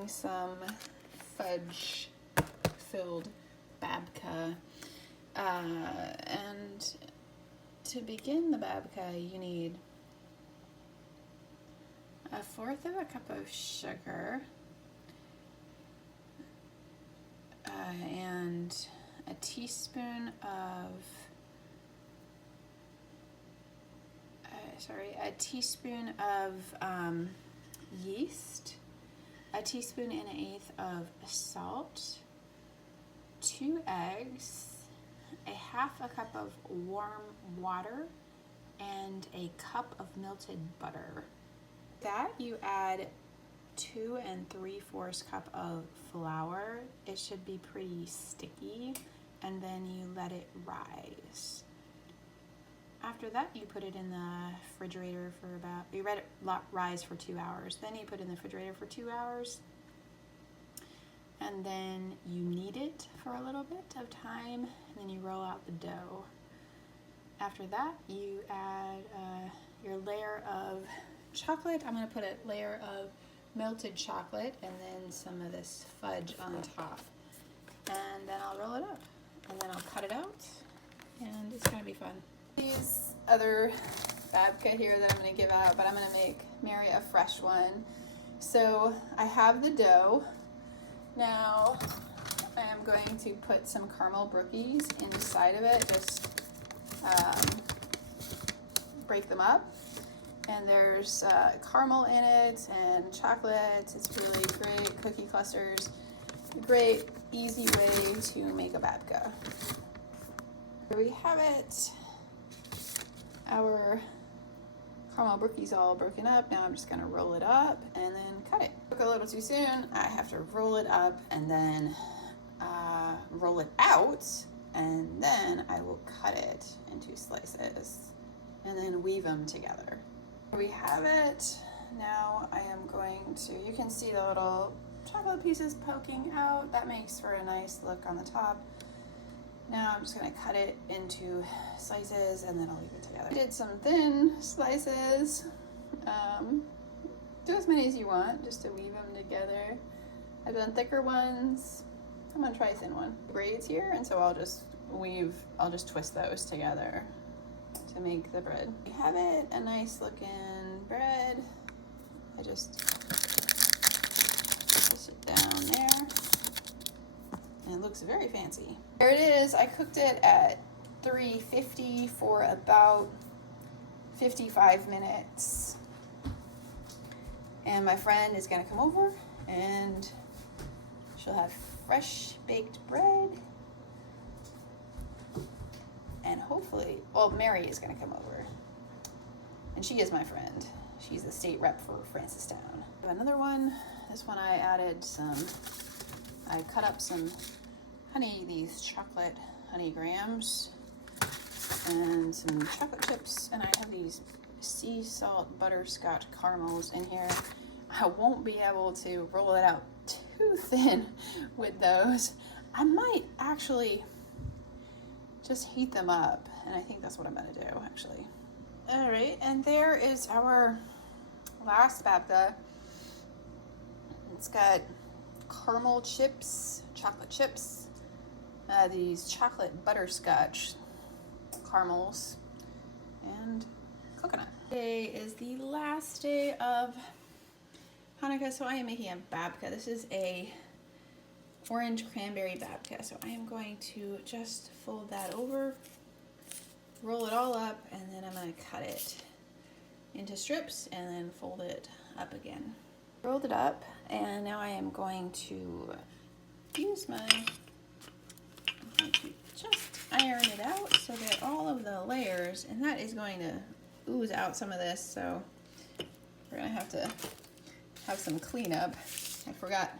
making some fudge filled babka. And to begin the babka, you need 1/4 of a cup of sugar and a teaspoon of yeast, a teaspoon and 1/8 of salt, 2 eggs, 1/2 cup of warm water, and a cup of melted butter. That you add 2 3/4 cup of flour. It should be pretty sticky, and then you let it rise. After that, you put it in the refrigerator for you let it rise for 2 hours. Then you put it in the refrigerator for 2 hours, and then you knead it for a little bit of time, and then you roll out the dough. After that, you add your layer of chocolate. I'm going to put a layer of melted chocolate and then some of this fudge on top. And then I'll roll it up, and then I'll cut it out, and it's going to be fun. These other babka here that I'm going to give out, but I'm going to make Mary a fresh one. So I have the dough. Now I am going to put some caramel brookies inside of it, just break them up. And there's caramel in it and chocolate. It's really great. Cookie clusters. A great, easy way to make a babka. Here we have it. Our caramel brookies all broken up. Now I'm just going to roll it up and then cut it. Took a little too soon. I have to roll it up and then roll it out, and then I will cut it into slices and then weave them together. Here we have it. Now I am going to, you can see the little chocolate pieces poking out. That makes for a nice look on the top. Now I'm just going to cut it into slices and then I'll leave it together. I did some thin slices. Do as many as you want just to weave them together. I've done thicker ones. I'm going to try a thin one. Braids here, and so I'll just twist those together to make the bread. We have it, a nice looking bread. I just push it down there. And it looks very fancy. There it is. I cooked it at 350 for about 55 minutes. And my friend is gonna come over and she'll have fresh baked bread. And hopefully, well, Mary is gonna come over. And she is my friend. She's the state rep for Francistown. Another one. This one I cut up some honey, these chocolate honey grams, and some chocolate chips, and I have these sea salt butterscotch caramels in here. I won't be able to roll it out too thin with those. I might actually just heat them up, and I think that's what I'm gonna do actually. All right, and there is our last babka. It's got caramel chips, chocolate chips, these chocolate butterscotch caramels, and coconut. Today is the last day of Hanukkah, so I am making a babka. This is a orange cranberry babka, so I am going to just fold that over, roll it all up, and then I'm going to cut it into strips and then fold it up again. Rolled it up, and now I am going to use just iron it out so that all of the layers, and that is going to ooze out some of this, so we're going to have some cleanup. I forgot,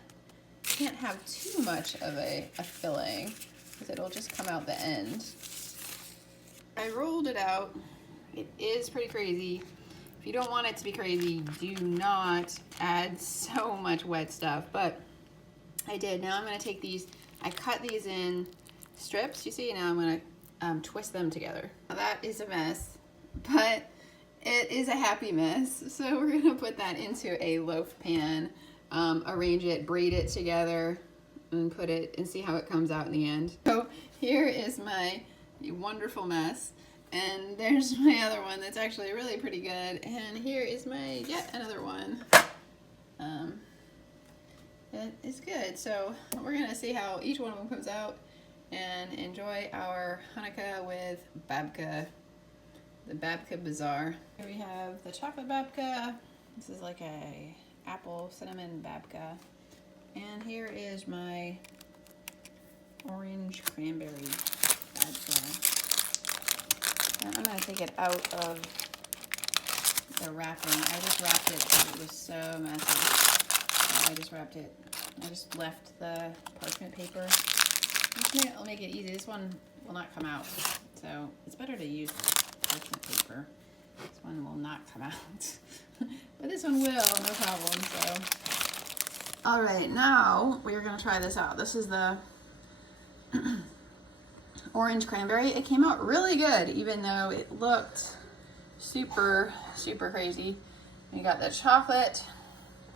can't have too much of a filling because it'll just come out the end. I rolled it out. It is pretty crazy. If you don't want it to be crazy, do not add so much wet stuff, but I did. Now I'm going to take these, I cut these in strips, you see, now I'm going to twist them together. Now that is a mess, but it is a happy mess. So we're going to put that into a loaf pan arrange it, braid it together, and put it and see how it comes out in the end. So here is my wonderful mess, and there's my other one that's actually really pretty good, and here is my yet another one. It's good. So we're gonna see how each one of them comes out and enjoy our Hanukkah with Babka, the Babka Bizzare. Here we have the chocolate Babka. This is like a apple cinnamon Babka. And here is my orange cranberry Babka. And I'm gonna take it out of the wrapping. I just wrapped it because it was so messy. I just left the parchment paper. I'll make it easy. This one will not come out, so it's better to use parchment paper. This one will not come out, but this one will, no problem. So, all right, now we're gonna try this out. This is the orange cranberry. It came out really good, even though it looked super crazy. You got the chocolate.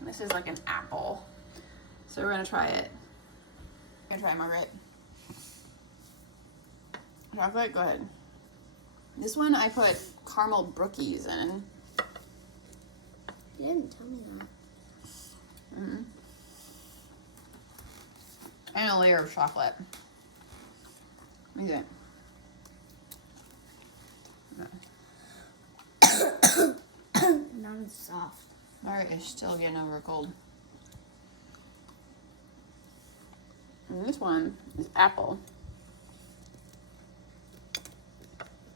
This is like an apple. So we're gonna try it. You're gonna try, Margaret. Chocolate, go ahead. This one I put caramel brookies in. You didn't tell me that. Mm-hmm. And a layer of chocolate. What do you think? Not as soft. Margaret is still getting over a cold. And this one is apple.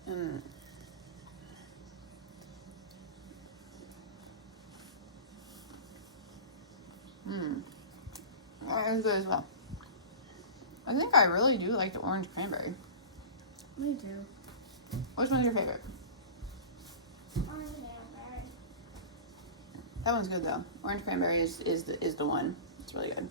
Mm. That is good as well. I think I really do like the orange cranberry. Me too. Which one's your favorite? Orange cranberry. That one's good though. Orange cranberry is the one. It's really good.